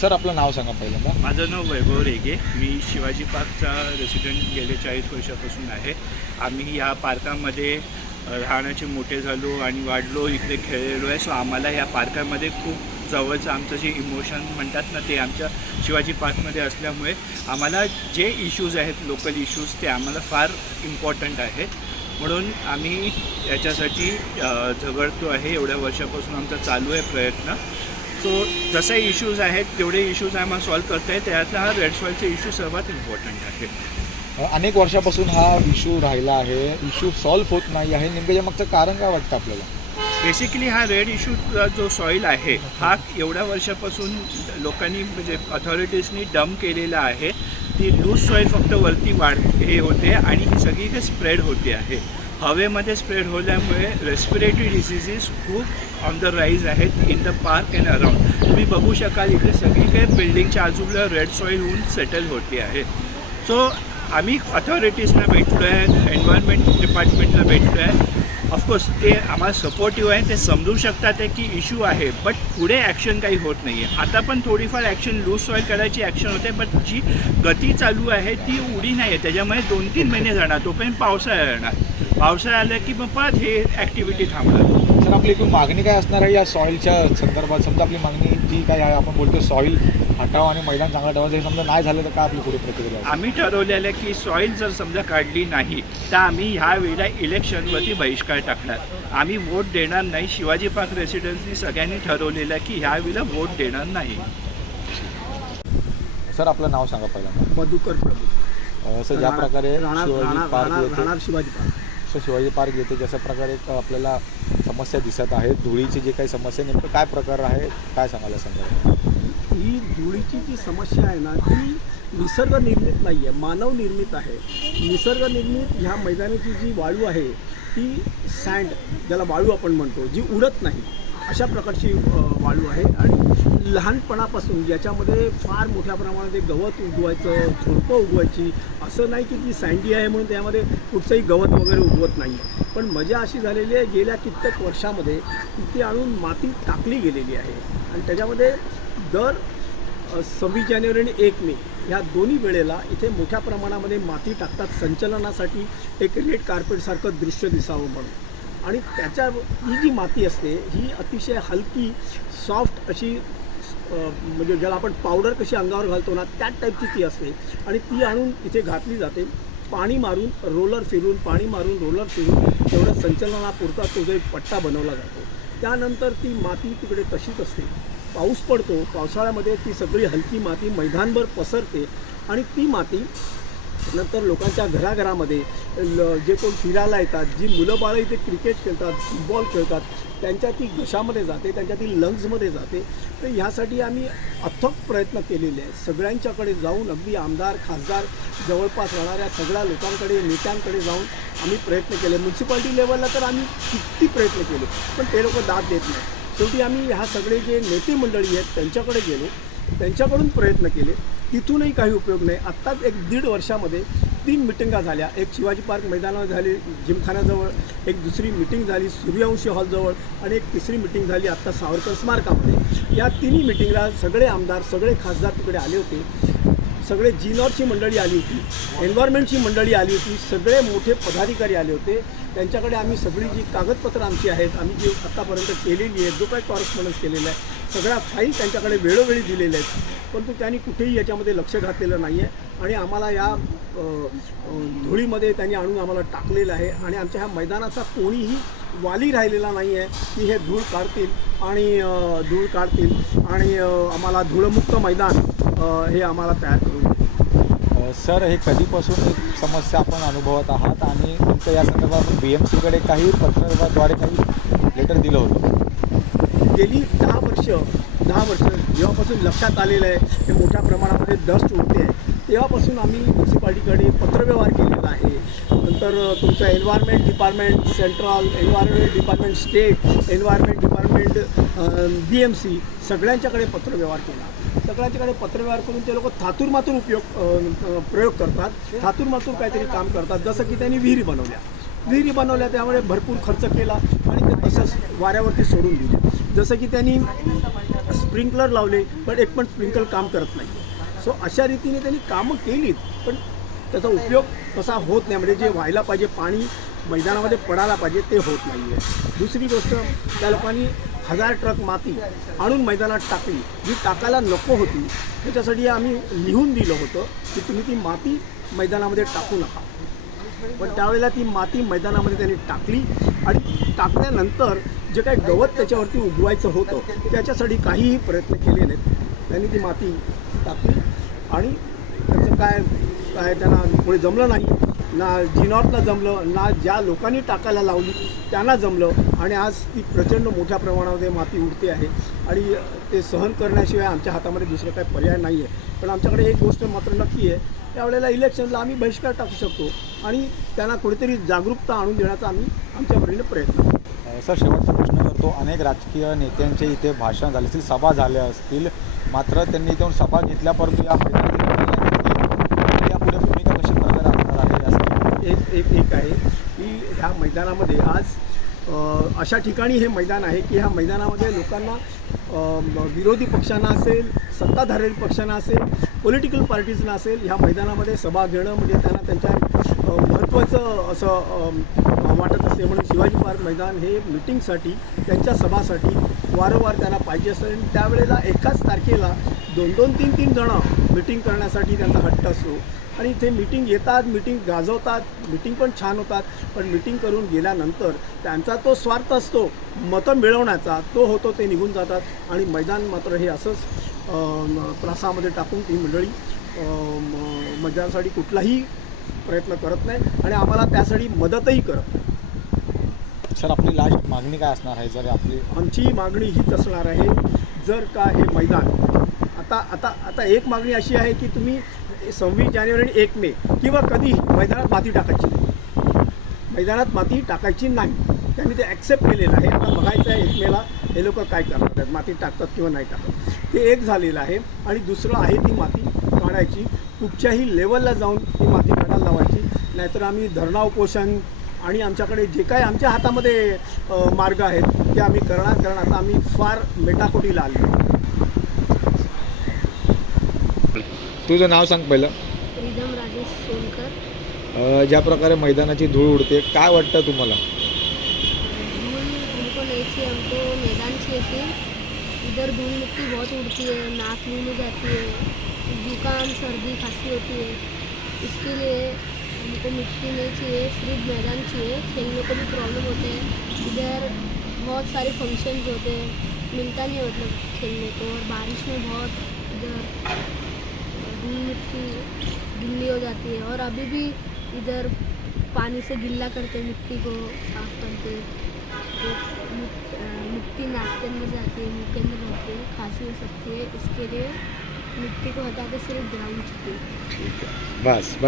Sir आपलं नाव सांगा पहिल्यांदा. माझं नाव वैभव रेगे. मी शिवाजी पार्कचा रेसिडेंट गेले चाळीस वर्षापासून आहे. आम्ही या पार्कामध्ये राहण्याचे मोठे झालो आणि वाढलो इकडे खेळलेलो आहे. सो आम्हाला या पार्कामध्ये खूप जवळचं आमचं जे इमोशन म्हणतात ना ते आमच्या शिवाजी पार्कमध्ये असल्यामुळे आम्हाला जे इश्यूज आहेत लोकल इश्यूज ते आम्हाला फार इम्पॉर्टंट आहेत. म्हणून आम्ही याच्यासाठी झगडतो आहे. एवढ्या वर्षापासून आमचा चालू आहे प्रयत्न. सो जसे इश्यूज आहेत तेवढे इश्यूज आम्हाला सॉल्व्ह करता येईल त्यातला हा रेड सॉईलचा इश्यू सर्वात इम्पॉर्टंट आहे. अनेक वर्षापासून हा इश्यू राहिला आहे. इश्यू सॉल्व्ह होत नाही आहे. नेमकं यामागचं कारण काय वाटतं आपल्याला? बेसिकली हा रेड इश्यूचा जो सॉईल आहे हा एवढ्या वर्षापासून लोकांनी म्हणजे अथॉरिटीजनी डम केलेला आहे. ती लूज सॉईल फक्त वरती वाढ हे होते आणि ही सगळीकडे स्प्रेड होते आहे. हवेमध्ये स्प्रेड होल्यामुळे रेस्पिरेटरी डिसिजीस खूप ऑन द राईज आहेत in the park and around तुम्ही बघू शकाल इकडे सगळीकडे बिल्डिंगच्या आजूबाजूला रेड सॉईल होऊन सेटल होते आहे. सो आम्ही अथॉरिटीजना भेटलो आहे एन्व्हायरमेंट डिपार्टमेंटला भेटलो आहे ऑफकोर्स ते आम्हाला सपोर्टिव्ह आहे ते समजू शकतात आहे की इश्यू आहे बट पुढे ॲक्शन काही होत नाही आहे आता पण थोडीफार ॲक्शन लूज सॉईल करायची ॲक्शन होते बट जी गती चालू आहे ती उडी नाही आहे त्याच्यामुळे दोन तीन महिने जाणार तोपर्यंत पावसाळा येणार. पावसाळा आलं की मग परत हे ॲक्टिव्हिटी थांबणार. सर आपली एकूण मागणी काय असणार आहे या सॉईलच्या संदर्भात? समजा आपली मागणी जी काय आहे आपण बोलतो सॉईल हटावं आणि मैदान चांगलं ठेवायचं हे समजा नाही झालं तर काय आपली पुढे प्रतिक्रिया असेल? आम्ही ठरवलेलं आहे की सॉईल जर समजा काढली नाही तर आम्ही ह्या वेळेला इलेक्शनवरती बहिष्कार टाकणार. आम्ही वोट देणार नाही. शिवाजी पार्क रेसिडेन्सनी सगळ्यांनी ठरवलेलं आहे की ह्या वेळेला वोट देणार नाही. सर आपलं नाव सांगा पहिल्यांदा. मधुकर प्रभू. अ, सर ज्या प्रकारे शिवाजी पार्क येथे राहणार शिवाजी पार्क. महाराष्ट्र शिवाजी पार्क येथे जशा प्रकारे आपल्याला समस्या दिसत आहेत धुळीची जी काही समस्या नेमकं काय प्रकार आहे काय सांगायला सांगा ही धुळीची जी समस्या आहे ना ती निसर्ग निर्मित नाही आहे. मानव निर्मित आहे निसर्ग निर्मित ह्या मैदानाची जी वाळू आहे ती सँड ज्याला वाळू आपण म्हणतो जी उडत नाही. अशा प्रकारची वाळू आहे. आणि लहानपणापासून याच्यामध्ये फार मोठ्या प्रमाणात एक गवत उगवायचं झुडपं उगवायची असं नाही की ती सँडी आहे म्हणून त्यामध्ये कुठचंही गवत वगैरे उगवत नाही आहे पण मजा अशी झालेली आहे गेल्या कित्येक वर्षामध्ये ती आणून माती टाकली गेलेली आहे. आणि त्याच्यामध्ये दर सव्वीस जानेवारी आणि एक मे ह्या दोन्ही वेळेला इथे मोठ्या प्रमाणामध्ये माती टाकतात संचलनासाठी एक रेड कार्पेटसारखं दृश्य दिसावं म्हणून. आणि त्याच्या ही जी माती असते ही अतिशय हलकी सॉफ्ट अशी म्हणजे ज्याला आपण पावडर कशी अंगावर घालतो ना त्याच टाईपची ती असते. आणि ती आणून इथे घातली जाते. पाणी मारून रोलर फिरून पाणी मारून रोलर फिरून तेवढं संचलनापुरता तो जो एक पट्टा बनवला जातो. त्यानंतर ती माती तिकडे तशीच असते. पाऊस पडतो पावसाळ्यामध्ये ती सगळी हलकी माती मैदानभर पसरते आणि ती माती नंतर लोकांच्या घराघरामध्ये ल- जे कोण फिरायला येतात जी मुलं बाळं इथे क्रिकेट खेळतात फुटबॉल खेळतात त्यांच्या ती घशामध्ये जाते त्यांच्या ती लंग्समध्ये जाते. तर ह्यासाठी आम्ही अथक प्रयत्न केलेले आहेत. सगळ्यांच्याकडे जाऊन अगदी आमदार खासदार जवळपास राहणाऱ्या सगळ्या लोकांकडे नेत्यांकडे जाऊन आम्ही प्रयत्न केले. म्युन्सिपाल्टी लेवलला तर आम्ही किती प्रयत्न केले पण ते लोक दाद देत नाही शेवटी आम्ही ह्या सगळे जे नेते मंडळी आहेत त्यांच्याकडे गेलो. त्यांच्याकडून प्रयत्न केले. तिथूनही काही उपयोग नाही. आत्ताच एक दीड वर्षामध्ये तीन मिटिंगा झाल्या. एक शिवाजी पार्क मैदानावर झाली जिमखान्याजवळ एक दुसरी मिटिंग झाली सूर्यवंशी हॉलजवळ. आणि एक तिसरी मिटिंग झाली आत्ता सावरकर स्मारकामध्ये. या तिन्ही मिटिंगला सगळे आमदार सगळे खासदार तिकडे आले होते. सगळे जिनॉरची मंडळी आली होती. एन्व्हायरमेंटची मंडळी आली होती. सगळे मोठे पदाधिकारी आले होते. त्यांच्याकडे आम्ही सगळी जी कागदपत्रं आमची आहेत आम्ही जी आत्तापर्यंत केलेली आहे जो काही कॉरेस्पॉन्डन्स केलेला आहे सगळ्या फाईल त्यांच्याकडे वेळोवेळी दिलेल्या आहेत. परंतु त्यांनी कुठेही याच्यामध्ये लक्ष घातलेलं नाही आहे आणि आम्हाला या धुळीमध्ये त्यांनी आणून आम्हाला टाकलेलं आहे आणि आमच्या ह्या मैदानाचा कोणीही वाली राहिलेला नाही आहे की हे धूळ काढतील आणि धूळ काढतील आणि आम्हाला धूळमुक्त मैदान हे आम्हाला तयार करून सर हे कधीपासून एक समस्या आपण अनुभवत आहात? आणि तुमचं या संदर्भात बी एम सीकडे काही पत्राद्वारे काही लेटर दिलं होतं? गेली दहा वर्ष दहा वर्ष जेव्हापासून लक्षात आलेलं आहे ते मोठ्या प्रमाणामध्ये डस्ट उठते आहे तेव्हापासून आम्ही म्युन्सिपाल्टीकडे पत्रव्यवहार केलेला आहे. नंतर तुमचं environment department central environment department state environment department B M C सगळ्यांच्याकडे पत्रव्यवहार केला. सगळ्यांच्याकडे पत्रव्यवहार करून ते लोक थातूरमातूर उपयोग प्रयोग करतात. थातूरमातूर काहीतरी काम करतात. जसं की त्यांनी विहिरी बनवल्या. विहिरी बनवल्या त्यामुळे भरपूर खर्च केला आणि असंच वाऱ्यावरती सोडून दिले. जसं की त्यांनी स्प्रिंकलर लावले पण एक पण स्प्रिंकलर काम करत नाही. सो अशा रीतीने त्यांनी कामं केलीत पण त्याचा उपयोग तसा होत नाही. म्हणजे जे व्हायला पाहिजे पाणी मैदानामध्ये पडायला पाहिजे ते होत नाही आहे दुसरी गोष्ट त्या लोकांनी हजार ट्रक माती आणून मैदानात टाकली. जी टाकायला नको होती त्याच्यासाठी आम्ही लिहून दिलं होतं की तुम्ही ती माती मैदानामध्ये टाकू नका. पण त्यावेळेला ती माती मैदानामध्ये त्यांनी टाकली आणि टाकल्यानंतर जे काही गवत त्याच्यावरती उगवायचं होतं त्याच्यासाठी काहीही प्रयत्न केले नाहीत. त्यांनी ती माती टाकली आणि त्याचं काय काय त्यांना पुढे जमलं नाही. ना जिनॉटला जमलं ना ज्या लोकांनी टाकायला लावली त्यांना जमलं आणि आज ती प्रचंड मोठ्या प्रमाणामध्ये माती उडते आहे आणि ते सहन करण्याशिवाय आमच्या हातामध्ये दुसरं काही पर्याय नाही आहे पण आमच्याकडे एक गोष्ट मात्र नक्की आहे त्यावेळेला इलेक्शनला आम्ही बहिष्कार टाकू शकतो. आणि त्यांना कुठेतरी जागरूकता आणून देण्याचा आम्ही आमच्या परीने प्रयत्न सर शेवटचा प्रश्न करतो. अनेक राजकीय नेत्यांचे इथे भाषण झाले असतील सभा झाल्या असतील. मात्र त्यांनी इथे सभा घेतल्या परंतु या यापुढे भूमिका कशी प्रकारे असणार आहे एक एक एक आहे की ह्या मैदानामध्ये आज अशा ठिकाणी हे मैदान आहे की ह्या मैदानामध्ये लोकांना विरोधी पक्षांना असेल सत्ताधारी पक्षांना असेल पॉलिटिकल पार्टीजना असेल ह्या मैदानामध्ये सभा घेणं म्हणजे त्यांना त्यांच्या महत्त्वाचं असं वाटत असते. म्हणून शिवाजी पार्क मैदान हे मिटिंगसाठी त्यांच्या सभासाठी वारंवार त्यांना पाहिजे असेल त्यावेळेला एकाच तारखेला दोन दोन तीन तीन जणं मिटिंग करण्यासाठी त्यांचा हट्ट असतो. आणि ते मिटिंग येतात मिटिंग गाजवतात मिटिंग पण छान होतात. पण मिटिंग करून गेल्यानंतर त्यांचा तो स्वार्थ असतो. मतं मिळवण्याचा तो होतो ते निघून जातात. आणि मैदान मात्र हे असंच त्रासामध्ये टाकून ती मंडळी मैदानासाठी कुठलाही प्रयत्न करत नाही आणि आम्हाला त्यासाठी मदतही करत नाही. सर आपली लास्ट मागणी काय असणार आहे? जर आपली आमची मागणी हीच असणार आहे जर का हे मैदान आता आता आता एक मागणी अशी आहे की तुम्ही सव्वीस जानेवारी आणि एक मे किंवा कधी मैदानात माती टाकायची नाही. मैदानात माती टाकायची नाही. त्यांनी ते ॲक्सेप्ट केलेलं आहे. आता बघायचं आहे एक मेला हे लोक काय करतात? माती टाकतात किंवा नाही टाकत? ते एक झालेलं आहे आणि दुसरं आहे ती माती काढायची. कुठच्याही लेवलला जाऊन ती माती काढायला लावायची. नाहीतर आम्ही धरणा उपोषण आणि आमच्याकडे जे काही आमच्या हातामध्ये मार्ग आहेत ते आम्ही करणार कारण आता आम्ही फार मेटाकोटीला आलो. तुझं नाव सांग पहिलं. रिदम राजेश सोनकर. अ, ज्या प्रकारे मैदानाची धूळ उडते काय वाटतं तुम्हाला? धूल हमको नहीं चाहिए हमको मैदान चाहिए थे इधर धूल मिट्टी बहुत उड़ती है, नाक मुँह में जाती है, जुकाम, सर्दी, खांसी होती है। इसके लिए हमको मिट्टी नहीं चाहिए, सिर्फ़ मैदान चाहिए। खेलने को भी प्रॉब्लम होते हैं। इधर बहुत सारे फ़ंक्शन होते हैं। मिलता नहीं मतलब खेलने को और बारिश में बहुत इधर धूल मिट्टी गिल्ली हो जाती है। और अभी भी इधर पानी से गिल्ला करते मिट्टी को, साफ़ करते तो मिट्टी नाक के अंदर जाती है मुँह के अंदर जाती है खांसी हो सकती है इसके लिए मिट्टी को हटा के सिर्फ ग्राउंड चाहिए. बस.